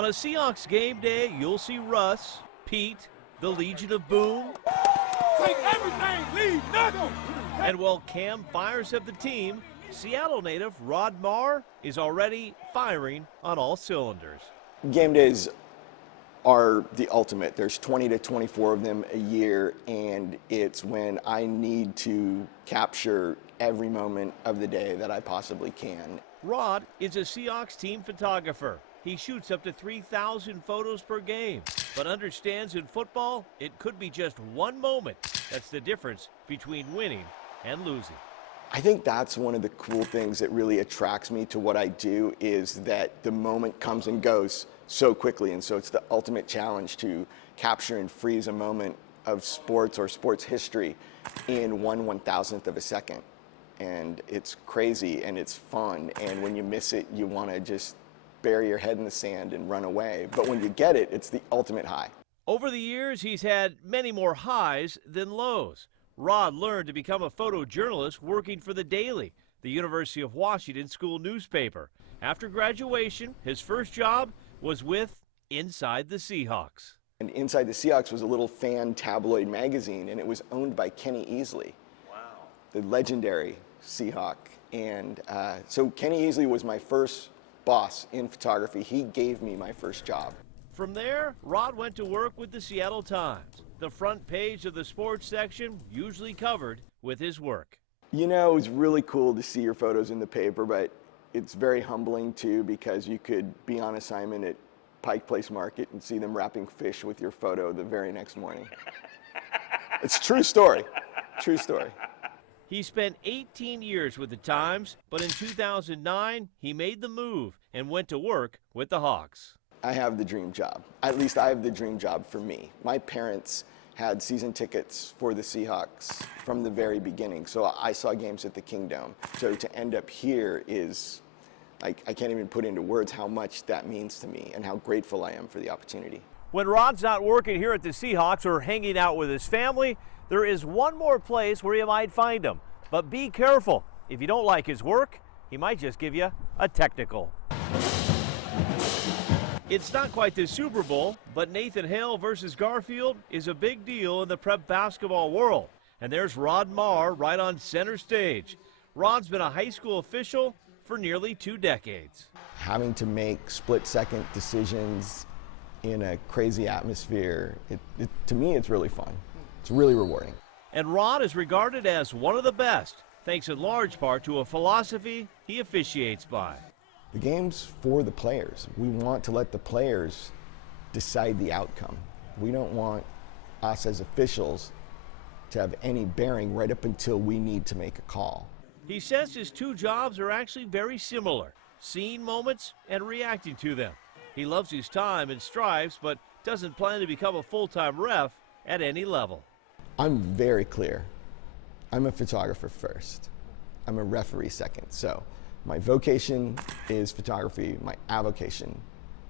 On a Seahawks game day, you'll see Russ, Pete, the Legion of Boom. Take everything, leave nothing. And while Cam fires up the team, Seattle native Rod Marr is already firing on all cylinders. Game days are the ultimate. There's 20 to 24 of them a year, and it's when I need to capture every moment of the day that I possibly can. Rod is a Seahawks team photographer. He shoots up to 3,000 photos per game, but understands in football it could be just one moment that's the difference between winning and losing. I think that's one of the cool things that really attracts me to what I do, is that the moment comes and goes so quickly, and so it's the ultimate challenge to capture and freeze a moment of sports or sports history in 1/1000th of a second. And it's crazy and it's fun, and when you miss it, you want to just bury your head in the sand and run away. But when you get it, it's the ultimate high. Over the years, he's had many more highs than lows. Rod learned to become a photojournalist working for The Daily, the University of Washington school newspaper. After graduation, his first job was with Inside the Seahawks. And Inside the Seahawks was a little fan tabloid magazine, and it was owned by Kenny Easley. Wow. The legendary Seahawk. And so Kenny Easley was my first boss in photography. He gave me my first job. From there, Rod went to work with the Seattle Times. The front page of the sports section usually covered with his work. You know, it was really cool to see your photos in the paper, but it's very humbling too, because you could be on assignment at Pike Place Market and see them wrapping fish with your photo the very next morning. It's a true story. True story. He spent 18 years with the Times, but in 2009, he made the move and went to work with the Hawks. I have the dream job. At least I have the dream job for me. My parents had season tickets for the Seahawks from the very beginning, so I saw games at the Kingdome. So to end up here is, like, I can't even put into words how much that means to me and how grateful I am for the opportunity. When Rod's not working here at the Seahawks or hanging out with his family, there is one more place where you might find him. But be careful. If you don't like his work, he might just give you a technical. It's not quite the Super Bowl, but Nathan Hale versus Garfield is a big deal in the prep basketball world. And there's Rod Marr right on center stage. Rod's been a high school official for nearly 2 decades. Having to make split-second decisions in a crazy atmosphere, to me, it's really fun. It's really rewarding. And Rod is regarded as one of the best, thanks in large part to a philosophy he officiates by. The game's for the players. We want to let the players decide the outcome. We don't want us as officials to have any bearing right up until we need to make a call. He says his 2 jobs are actually very similar, seeing moments and reacting to them. He loves his time and strives, but doesn't plan to become a full-time ref at any level. I'm very clear. I'm a photographer first. I'm a referee second. So my vocation is photography. My avocation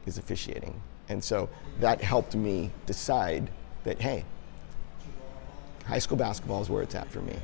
is officiating. And so that helped me decide that, hey, high school basketball is where it's at for me.